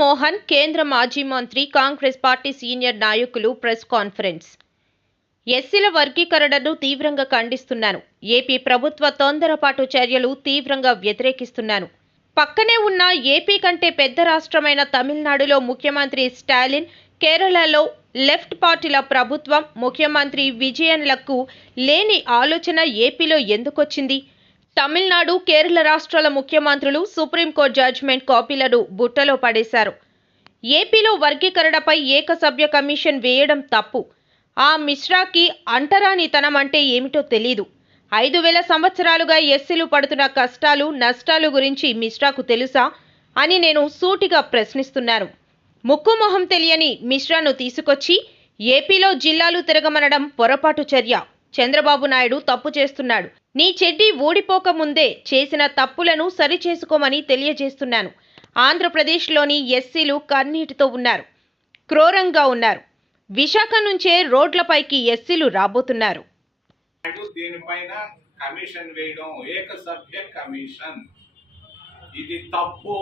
మోహన్, కేంద్ర మాజీ మంత్రి, కాంగ్రెస్ పార్టీ సీనియర్ నాయకులు ప్రెస్ కాన్ఫరెన్స్. ఎస్సీల వర్గీకరణను తీవ్రంగా ఖండిస్తున్నాను. ఏపీ ప్రభుత్వ తొందరపాటు చర్యలు తీవ్రంగా వ్యతిరేకిస్తున్నాను. పక్కనే ఉన్న ఏపీ కంటే పెద్ద రాష్ట్రమైన తమిళనాడులో ముఖ్యమంత్రి స్టాలిన్, కేరళలో లెఫ్ట్ పార్టీల ప్రభుత్వం, ముఖ్యమంత్రి విజయన్లకు లేని ఆలోచన ఏపీలో ఎందుకొచ్చింది? తమిళనాడు, కేరళ రాష్ట్రాల ముఖ్యమంత్రులు సుప్రీంకోర్టు జడ్జిమెంట్ కాపీలను బుట్టలో పడేశారు. ఏపీలో వర్గీకరణపై ఏకసభ్య కమిషన్ వేయడం తప్పు. ఆ మిశ్రాకి అంటరానితనం అంటే ఏమిటో తెలీదు. 5000 సంవత్సరాలుగా ఎస్సీలు పడుతున్న కష్టాలు, నష్టాలు గురించి మిశ్రాకు తెలుసా అని నేను సూటిగా ప్రశ్నిస్తున్నాను. ముక్కు మొహం తెలియని మిశ్రాను తీసుకొచ్చి ఏపీలో జిల్లాలు తిరగమనడం పొరపాటు చర్య. చంద్రబాబు నాయుడు తప్పు చేస్తున్నాడు. నీ చెడ్డి ఊడిపోక ముందే చేసిన తప్పులను సరిచేసుకోమని తెలియజేస్తున్నాను. ఆంధ్రప్రదేశ్లోని ఎస్సీలు కన్నీటితో ఉన్నారు, క్రూరంగా ఉన్నారు. విశాఖ నుంచే రోడ్లపైకి ఎస్సీలు రాబోతున్నారు. దీనిపైన కమిషన్ వేయడం, ఏకసభ్య కమిషన్, ఇది తప్పు.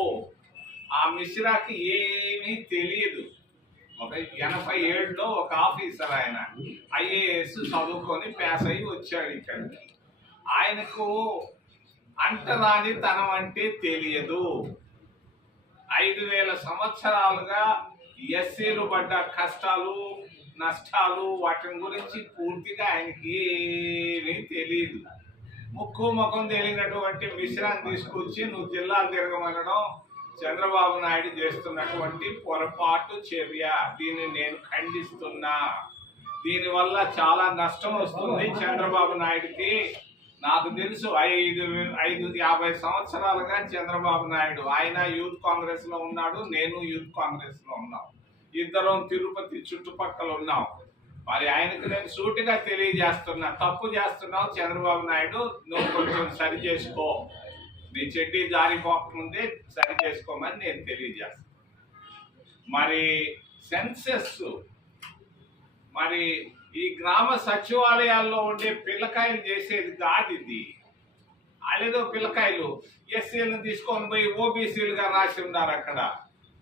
ఆ మిశ్రాకి ఏమీ తెలియదు. ఒక 87లో ఒక ఆఫీసర్, ఆయన IAS చదువుకొని పాస్ అయ్యి వచ్చాడు ఇక్కడికి. ఆయనకు అంటరానితనం అంటే తెలియదు. 5000 సంవత్సరాలుగా ఎస్సీలు పడ్డ కష్టాలు, నష్టాలు, వాటి గురించి పూర్తిగా ఆయనకి ఏమీ తెలియదు. ముక్కు ముఖం తెలియనటువంటి మిశ్రాన్ని తీసుకొచ్చి నువ్వు జిల్లాలు తిరగమనడం చంద్రబాబు నాయుడు చేస్తున్నటువంటి పొరపాటు చర్య. దీన్ని నేను ఖండిస్తున్నా. దీనివల్ల చాలా నష్టం వస్తుంది చంద్రబాబు నాయుడికి. నాకు తెలుసు, 50 సంవత్సరాలుగా చంద్రబాబు నాయుడు, ఆయన యూత్ కాంగ్రెస్ లో ఉన్నాడు, నేను యూత్ కాంగ్రెస్ లో ఉన్నాం. ఇద్దరం తిరుపతి చుట్టుపక్కల ఉన్నాం. మరి ఆయనకు నేను సూటిగా తెలియజేస్తున్నా, తప్పు చేస్తున్నావు చంద్రబాబు నాయుడు, నువ్వు కొంచెం సరి చేసుకో, నీ చెడ్డీ జారిపోకముందే సరి చేసుకోమని నేను తెలియజేస్తాను. మరి సెన్సెస్, మరి ఈ గ్రామ సచివాలయాల్లో ఉండే పిల్లకాయలు చేసేది కాదు ఇది. వాళ్ళేదో పిల్లకాయలు ఎస్సీలను తీసుకొని పోయి ఓబీసీలుగా రాసి ఉన్నారు అక్కడ.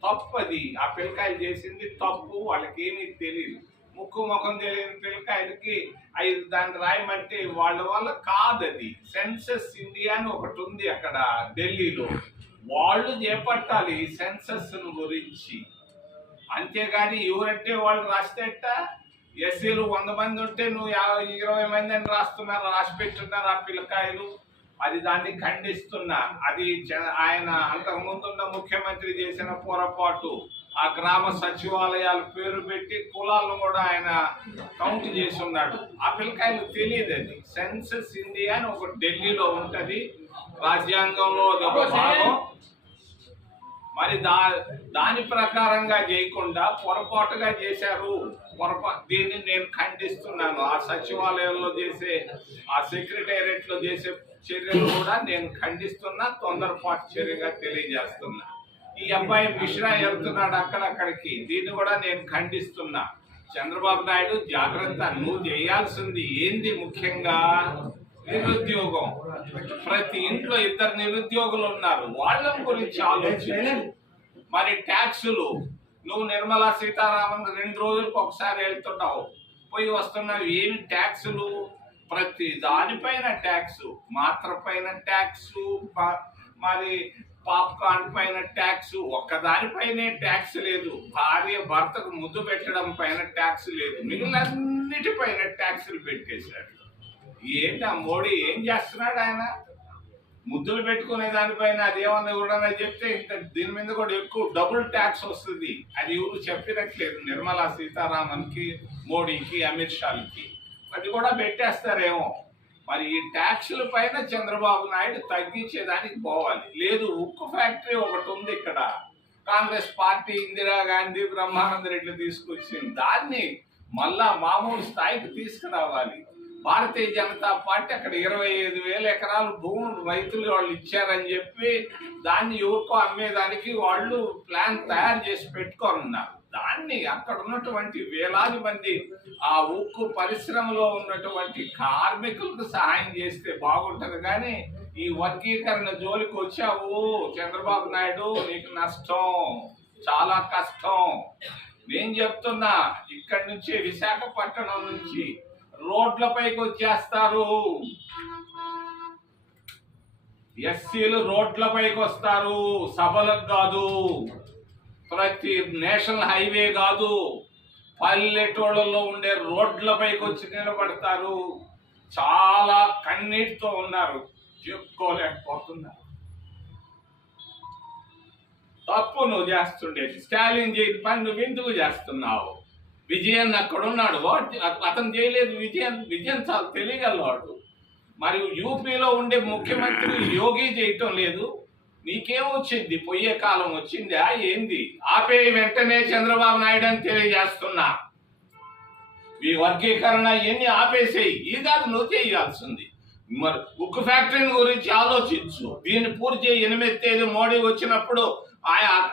తప్పది. ఆ పిల్లకాయలు చేసింది తప్పు. వాళ్ళకి ఏమీ తెలియదు. ముక్కు ముఖం తెలియని పిల్లకాయలకి దాన్ని రాయమంటే వాళ్ళ వల్ల కాదది. సెన్సస్ ఇండియా అని ఒకటి ఉంది అక్కడ ఢిల్లీలో, వాళ్ళు చేపట్టాలి ఈ సెన్సస్ గురించి. అంతేగాని ఎవరంటే వాళ్ళు రాస్తేట. ఎస్సీలు 100 మంది ఉంటే నువ్వు 20 మంది అని రాస్తున్నారు, రాసి పెట్టున్నారు ఆ పిల్లకాయలు. అది దాన్ని ఖండిస్తున్నా. అది ఆయన అంతకుముందు ఉన్న ముఖ్యమంత్రి చేసిన పొరపాటు. ఆ గ్రామ సచివాలయాల పేరు పెట్టి కులాలను కూడా ఆయన కౌంట్ చేసి ఉన్నాడు. ఆ పిల్లకాయలు తెలియదు. అది సెన్సస్ ఇండియా అని ఒక ఢిల్లీలో ఉంటది, రాజ్యాంగంలో ఒక భాగం. మరి దాని ప్రకారంగా చేయకుండా పొరపాటుగా చేశారు. దీన్ని నేను ఖండిస్తున్నాను. ఆ సచివాలయంలో చేసే, ఆ సెక్రటేరియట్ లో చేసే చర్యలు కూడా నేను ఖండిస్తున్నా, తొందరపాటు చర్యగా తెలియజేస్తున్నా. ఈ అబ్బాయి మిశ్రా వెళ్తున్నాడు అక్కడికి, దీన్ని కూడా నేను ఖండిస్తున్నా. చంద్రబాబు నాయుడు జాగ్రత్త, నువ్వు చేయాల్సింది ఏంది? ముఖ్యంగా నిరుద్యోగం. ప్రతి ఇంట్లో 2 నిరుద్యోగులు ఉన్నారు, వాళ్ళ గురించి ఆలోచించు. మరి ట్యాక్సులు, నువ్వు నిర్మలా సీతారామన్ 2 రోజులకు ఒకసారి వెళ్తున్నావు, పోయి వస్తున్నావు. ఏమి ట్యాక్సులు? ప్రతి దానిపైన ట్యాక్సు, మాత్ర పైన ట్యాక్సు, మరి పాప్కార్న్ పైన ట్యాక్స్. ఒక్కదానిపైనే ట్యాక్స్ లేదు. భార్య భర్తకు ముద్దు పెట్టడం పైన ట్యాక్స్ లేదు, మిగిలినన్నిటిపైన ట్యాక్సులు పెట్టేశాడు. ఏంటి ఆ మోడీ ఏం చేస్తున్నాడు? ఆయన ముద్దులు పెట్టుకునే దానిపైన అదేమన్నా కూడా చెప్తే ఇంకా దీని మీద కూడా ఎక్కువ డబుల్ ట్యాక్స్ వస్తుంది. అది ఎవరు చెప్పినట్లేదు నిర్మలా సీతారామన్కి, మోడీకి, అమిత్ షాకి. అది కూడా పెట్టేస్తారేమో. మరి ఈ ట్యాక్సుల పైన చంద్రబాబు నాయుడు తగ్గించేదానికి పోవాలి. లేదు, ఉక్కు ఫ్యాక్టరీ ఒకటి ఉంది ఇక్కడ, కాంగ్రెస్ పార్టీ ఇందిరాగాంధీ, బ్రహ్మానంద రెడ్డి తీసుకొచ్చింది. దాన్ని మళ్ళా మామూలు స్థాయికి తీసుకురావాలి. భారతీయ జనతా పార్టీ అక్కడ 25,000 ఎకరాలు భూములు రైతులు వాళ్ళు ఇచ్చారని చెప్పి దాన్ని ఎవరికో అమ్మేదానికి వాళ్ళు ప్లాన్ తయారు చేసి పెట్టుకొని ఉన్నారు. దాన్ని అక్కడ ఉన్నటువంటి వేలాది మంది ఆ ఉక్కు పరిశ్రమలో ఉన్నటువంటి కార్మికులకు సహాయం చేస్తే బాగుంటది. కానీ ఈ వర్గీకరణ జోలికి వచ్చావు చంద్రబాబు నాయుడు, నీకు నష్టం. చాలా కష్టం. నేను చెప్తున్నా, ఇక్కడి నుంచి విశాఖపట్నం నుంచి రోడ్లపైకి వచ్చేస్తారు. ఎస్సీలు రోడ్లపైకి వస్తారు, సభలకు కాదు, ప్రతి నేషనల్ హైవే కాదు, పల్లెటూళ్ళలో ఉండే రోడ్లపైకి వచ్చి నిలబడతారు. చాలా కన్నీటితో ఉన్నారు, చెప్పుకోలేకపోతున్నారు. తప్పు నువ్వు చేస్తుండేది, స్టాలిన్ చేయి పని నువ్వు ఎందుకు చేస్తున్నావు? విజయన్ అక్కడ ఉన్నాడు, అతను చేయలేదు. విజయన్ చాలా తెలియగలవాడు. మరి యూపీలో ఉండే ముఖ్యమంత్రి యోగి చేయటం లేదు. నీకేమొచ్చింది? పోయే కాలం వచ్చిందా ఏంది? ఆపే వెంటనే చంద్రబాబు నాయుడు అని తెలియజేస్తున్నా. ఈ వర్గీకరణ ఎన్ని ఆపేసేయి. ఈ కాదు నువ్వు చేయాల్సింది. మరి ఉక్కు ఫ్యాక్టరీ గురించి ఆలోచించు. దీన్ని పూర్తి 8వ తేదీ మోడీ వచ్చినప్పుడు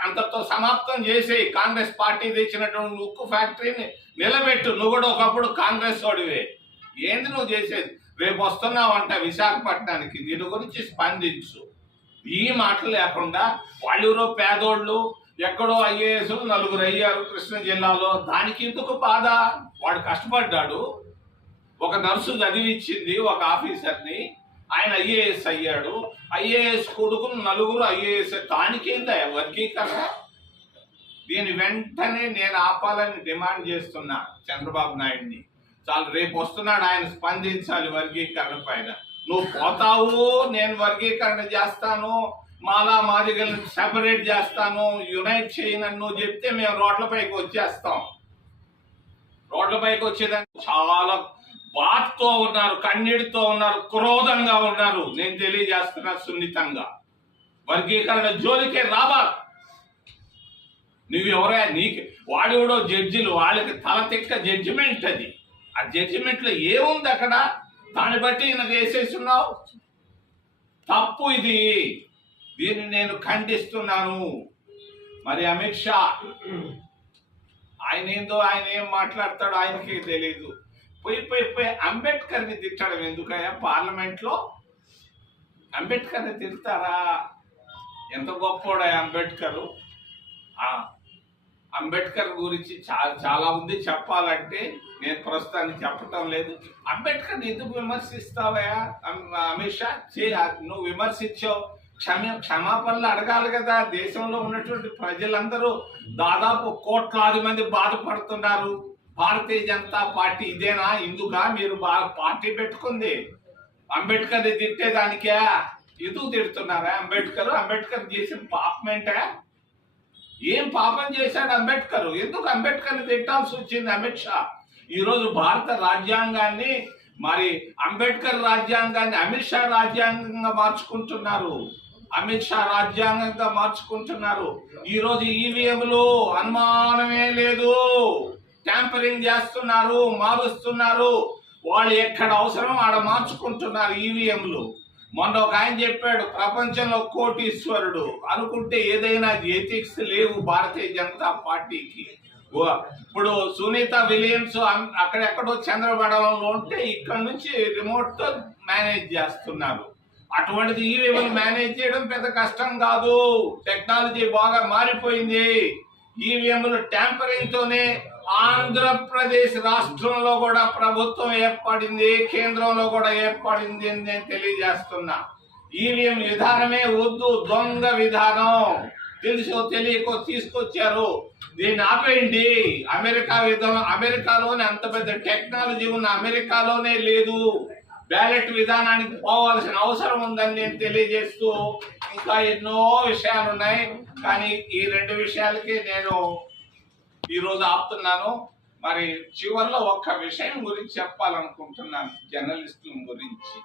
అంతతో సమాప్తం చేసి కాంగ్రెస్ పార్టీ తెచ్చినటువంటి ఉక్కు ఫ్యాక్టరీని నిలబెట్టు. నువ్వు కూడా ఒకప్పుడు కాంగ్రెస్ వాడివే. ఏంది నువ్వు చేసేది? రేపు వస్తున్నావంట విశాఖపట్నానికి, దీని గురించి స్పందించు. ఈ మాటలు లేకుండా వాళ్ళెవరో పేదోళ్ళు, ఎక్కడో ఐఏఎస్ 4 అయ్యారు కృష్ణా జిల్లాలో. దానికి ఎందుకు బాధ? వాడు కష్టపడ్డాడు. ఒక నర్సు చదివిచ్చింది ఒక ఆఫీసర్ని, ఆయన ఐఏఎస్ అయ్యాడు. ఐఏఎస్ కొడుకును 4 ఐఏఎస్. దానికేందా వర్గీకరణ? దీని వెంటనే నేను ఆపాలని డిమాండ్ చేస్తున్నా చంద్రబాబు నాయుడిని. చాలు, రేపు వస్తున్నాడు, ఆయన స్పందించాలి వర్గీకరణ పైన. నువ్వు పోతావు, నేను వర్గీకరణ చేస్తాను, మాలా మాదిగలను సెపరేట్ చేస్తాను, యునైట్ చేయనని నువ్వు చెప్తే మేము రోడ్లపైకి వచ్చేస్తాం. రోడ్లపైకి వచ్చేదానికి చాలా బాధతో ఉన్నారు, కన్నీటితో ఉన్నారు, క్రోధంగా ఉన్నారు. నేను తెలియజేస్తున్నా సున్నితంగా, వర్గీకరణ జోలికే రాబా. నువ్వెవరా? నీకు వాడెవడో జడ్జిలు, వాళ్ళకి తల తెక్క జడ్జిమెంట్ అది. ఆ జడ్జిమెంట్ లో ఏముంది అక్కడ? దాన్ని బట్టి నాకు వేసేస్తున్నావు. తప్పు ఇది. దీన్ని నేను ఖండిస్తున్నాను. మరి అమిత్ షా ఆయన ఏం మాట్లాడతాడో ఆయనకి తెలీదు. పోయి అంబేద్కర్ని తిట్టడం ఎందుకయ్యా? పార్లమెంట్లో అంబేద్కర్ని తిడతారా? ఎంత గొప్పోడా అంబేద్కర్. అంబేద్కర్ గురించి చాలా ఉంది చెప్పాలంటే, నేను ప్రస్తుతానికి చెప్పటం లేదు. అంబేద్కర్ని ఎందుకు విమర్శిస్తావా అమిత్ షా? నువ్వు విమర్శించావు, క్షమాపణలు అడగాలి కదా. దేశంలో ఉన్నటువంటి ప్రజలందరూ దాదాపు 1 కోట్లాది మంది బాధపడుతున్నారు. భారతీయ జనతా పార్టీ ఇదేనా? ఇందుగా మీరు పార్టీ పెట్టుకుంది? అంబేద్కర్ని తిట్టేదానికే ఎందుకు తిడుతున్నారా? అంబేద్కర్ చేసిన పాపం ఏంటా? ఏం పాపం చేశాడు అంబేద్కర్? ఎందుకు అంబేద్కర్ని తిట్టాల్సి వచ్చింది అమిత్ షా? ఈరోజు భారత రాజ్యాంగాన్ని, మరి అంబేద్కర్ రాజ్యాంగాన్ని అమిత్ షా రాజ్యాంగంగా మార్చుకుంటున్నారు. ఈరోజు ఈవీఎంలు అనుమానమే లేదు, ట్యాంపరింగ్ చేస్తున్నారు, మారుస్తున్నారు. వాళ్ళు ఎక్కడ అవసరం ఆడ మార్చుకుంటున్నారు ఈవీఎంలు. మొన్న ఒక ఆయన చెప్పాడు, ప్రపంచంలో కోటీశ్వరుడు అనుకుంటే ఏదైనా ఎథిక్స్ లేవు భారతీయ జనతా పార్టీకి. ఇప్పుడు సునీత విలియమ్స్ అక్కడెక్కడో చంద్రబడంలో ఉంటే ఇక్కడ నుంచి రిమోట్ తో మేనేజ్ చేస్తున్నారు. అటువంటిది ఈవీఎంలు మేనేజ్ చేయడం పెద్ద కష్టం కాదు. టెక్నాలజీ బాగా మారిపోయింది. ఈవీఎంలు ట్యాంపరింగ్ తోనే ఆంధ్రప్రదేశ్ రాష్ట్రంలో కూడా ప్రభుత్వం ఏర్పడింది, కేంద్రంలో కూడా ఏర్పడింది అని నేను తెలియజేస్తున్నా. ఈవీఎం విధానమే వద్దు, దొంగ విధానం. తెలుసో తెలియకో తీసుకొచ్చారు, దీన్ని ఆపేయండి. అమెరికాలోనే అంత పెద్ద టెక్నాలజీ ఉన్న అమెరికాలోనే లేదు. బ్యాలెట్ విధానానికి పోవాల్సిన అవసరం ఉందని నేను తెలియజేస్తూ, ఇంకా ఎన్నో విషయాలు ఉన్నాయి, కానీ ఈ 2 విషయాలకి నేను ఈరోజు ఆపుతున్నాను. మరి చివరిలో ఒక్క విషయం గురించి చెప్పాలనుకుంటున్నాను. జర్నలిస్టుల గురించి.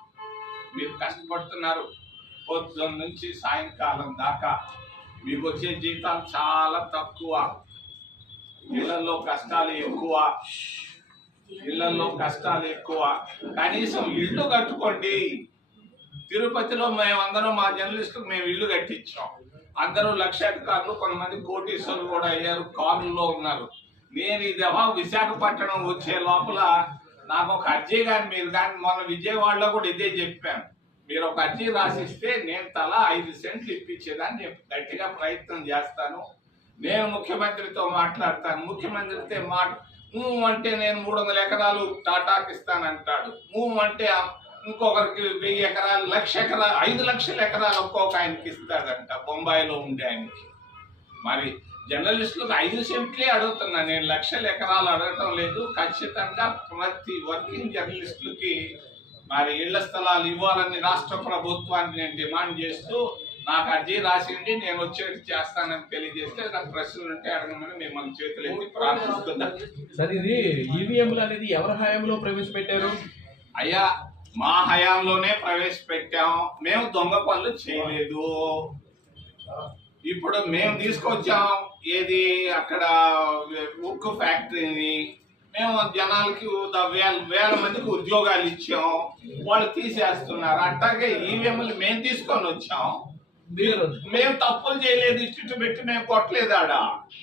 మీరు కష్టపడుతున్నారు పొద్దున్న నుంచి సాయంకాలం దాకా, మీకు వచ్చే జీతాలు చాలా తక్కువ, ఇళ్లలో కష్టాలు ఎక్కువ. కనీసం ఇల్లు కట్టుకోండి. తిరుపతిలో మేమందరం, మా జర్నలిస్టులకు మేము ఇల్లు కట్టించాం. అందరూ లక్షాధికారులు, కొంతమంది కోటీశ్వరులు కూడా అయ్యారు, కారుల్లో ఉన్నారు. నేను ఈ దఫా విశాఖపట్నం వచ్చే లోపల నాకు ఒక అర్జీ కానీ మీరు కానీ, మొన్న విజయవాడలో కూడా ఇదే చెప్పాను, మీరు ఒక అర్జీ రాసిస్తే నేను తలా 5 సెంట్లు ఇప్పించేదాన్ని గట్టిగా ప్రయత్నం చేస్తాను. నేను ముఖ్యమంత్రితో మాట్లాడతాను, ముఖ్యమంత్రితో అంటే నేను 300 ఎకరాలు టాటాకి ఇస్తానంటాడు, అంటే ఇంకొకరికి 1000 ఎకరాలు, 1,00,000 ఎకరాలు, 5 లక్షల ఎకరాలు ఒక్కొక్క ఆయనకి ఇస్తాడంట బొంబాయిలో ఉండే ఆయనకి. మరి జర్నలిస్టులకు 5 సెంట్లే అడుగుతున్నా నేను, 1,00,000 ఎకరాలు అడగటం లేదు. ఖచ్చితంగా ప్రతి వర్కింగ్ జర్నలిస్టులకి మరి ఇళ్ల స్థలాలు ఇవ్వాలని రాష్ట్ర ప్రభుత్వాన్ని నేను డిమాండ్ చేస్తూ నాకు అర్జీ రాసింది, నేను వచ్చేది చేస్తానని తెలియజేస్తే నాకు ప్రశ్నలు ఉంటే అడగమని మిమ్మల్ని చేతులు ఎత్తి ప్రార్థిస్తున్నా. సార్, ఇది ఈవీఎంలు అనేది ఎవరి హయాంలో ప్రవేశపెట్టారు? అయ్యా, మా హయాంలోనే ప్రవేశపెట్టాం, మేము దొంగ పనులు చేయలేదు. ఇప్పుడు మేము తీసుకొచ్చాం ఏది అక్కడ ఉక్కు ఫ్యాక్టరీని, మేము జనాలకి వేల మందికి ఉద్యోగాలు ఇచ్చాం, వాళ్ళు తీసేస్తున్నారు. అట్లాగే ఈవీఎంలు మేము తీసుకొని వచ్చాం, మేము తప్పులు చేయలేదు, ఇటు పెట్టి మేము కొట్టలేదు. ఆడ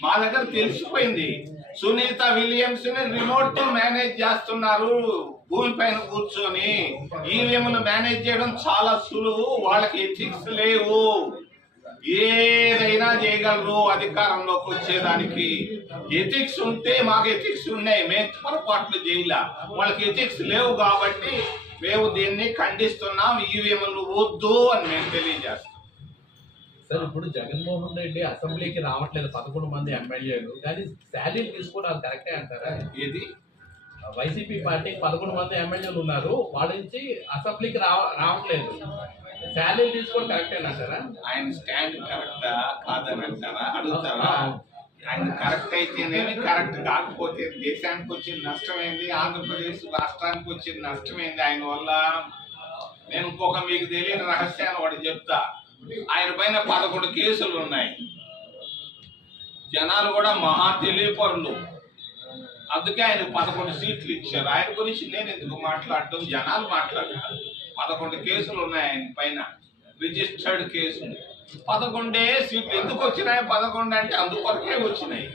మా దగ్గర తెలిసిపోయింది. సునీత విలియమ్స్ ని రిమోట్ తో మేనేజ్ చేస్తున్నారు భూమి పైన కూర్చొని. ఈవీఎంలు మేనేజ్ చేయడం చాలా సులువు, వాళ్ళకి ఎథిక్స్ లేవు, ఏదైనా చేయగలరు అధికారంలోకి వచ్చేదానికి. ఎథిక్స్ ఉంటే మాకు ఎథిక్స్ ఉన్నాయి, మేము పొరపాట్లు చేయలే. వాళ్ళకి ఎథిక్స్ లేవు కాబట్టి మేము దీన్ని ఖండిస్తున్నాం, ఈవీఎంలు వద్దు అని మేము తెలియజేస్తాం. సార్, ఇప్పుడు జగన్మోహన్ రెడ్డి అసెంబ్లీకి రావట్లేదు 11 మంది ఎమ్మెల్యేలు, కానీ శాలరీలు తీసుకోవడం అది కరెక్టే అంటారా? ఇది వైసీపీ పార్టీకి 11 మంది ఎమ్మెల్యేలు ఉన్నారు, వాళ్ళ నుంచి అసెంబ్లీకి రావట్లేదు, శాలరీలు తీసుకోవడం కరెక్టే అంటారా? ఆయన స్టాండ్ కరెక్టా కాదని అంటారా, అడుగుతారా? ఆయన కరెక్ట్ అయితేనేమి, కరెక్ట్ కాకపోతే దేశానికి వచ్చిన నష్టమైంది, ఆంధ్రప్రదేశ్ రాష్ట్రానికి వచ్చిన నష్టమైంది ఆయన వల్ల. నేను ఇంకొక మీకు తెలియని రహస్యాన్ని ఒకటి చెప్తా. ఆయన పైన 11 కేసులు ఉన్నాయి. జనాలు కూడా మహా తెలియపరులు, అందుకే ఆయన 11 సీట్లు ఇచ్చారు. ఆయన గురించి నేను ఎందుకు మాట్లాడటం, జనాలు మాట్లాడతారు. 11 కేసులు ఉన్నాయి ఆయన పైన, రిజిస్టర్డ్ కేసులు. 11 సీట్లు ఎందుకు వచ్చినాయి? 11 అంటే అందుకొరకే వచ్చినాయి.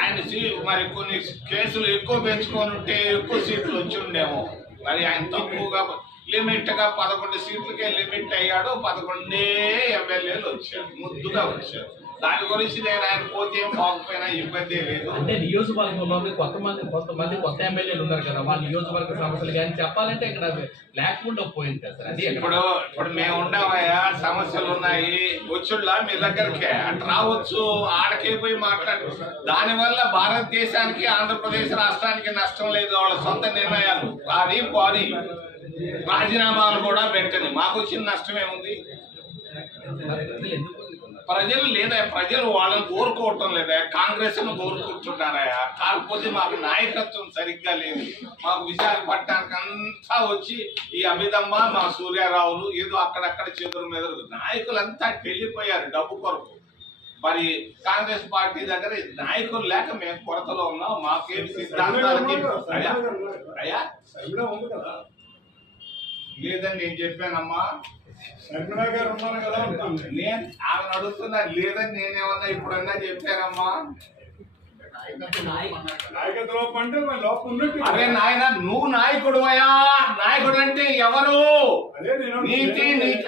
ఆయన మరి కొన్ని కేసులు ఎక్కువ పెంచుకొని ఉంటే ఎక్కువ సీట్లు వచ్చి ఉండేమో. మరి ఆయన తక్కువగా లిమిట్ గా 11 సీట్లకే లిమిట్ అయ్యాడు. 11 ఎమ్మెల్యేలు వచ్చారు, ముద్దుగా వచ్చారు. దాని గురించి నేను ఆయన పోతే ఏం పోకపోయినా ఇబ్బంది లేదు. అంటే నియోజకవర్గంలో కొంతమంది కొత్త ఎమ్మెల్యేలు ఉన్నారు కదా, వాళ్ళ నియోజకవర్గ సమస్యలు కానీ చెప్పాలంటే ఇక్కడ లేకుండా పోయింది కదా సార్. అది ఇప్పుడు మేము ఉండవయ్యా, సమస్యలు ఉన్నాయి, వచ్చుళ్ళ మీ దగ్గరకే అటు రావచ్చు, ఆడకే పోయి మాట్లాడు. దానివల్ల భారతదేశానికి ఆంధ్రప్రదేశ్ రాష్ట్రానికి నష్టం లేదు. వాళ్ళ సొంత నిర్ణయాలు పారి రాజీనామాలు కూడా పెట్టండి, మాకు వచ్చిన నష్టం ఏముంది? ప్రజలు లేదా, ప్రజలు వాళ్ళని కోరుకోవటం లేదా, కాంగ్రెస్ ను కోరుకుంటున్నారా? కాకపోతే మాకు నాయకత్వం సరిగ్గా లేదు. మాకు విశాఖపట్నానికి అంతా వచ్చి ఈ అమిదమ్మ, మా సూర్యారావులు ఏదో అక్కడక్కడ చేతుల మీద నాయకులంతా వెళ్ళిపోయారు డబ్బు కొరకు. మరి కాంగ్రెస్ పార్టీ దగ్గర నాయకులు లేక మేము కొరతలో ఉన్నాం. మాకేమి సిద్ధాంతాలకి అయ్యా లేదని నేను చెప్పానమ్మా. నేను ఆమె అడుగుతున్నా లేదని నేనేమన్నా ఇప్పుడన్నా చెప్పానమ్మా? అరే నాయన, నువ్వు నాయకుడు అయ్యా. నాయకుడు అంటే ఎవరు? నీతి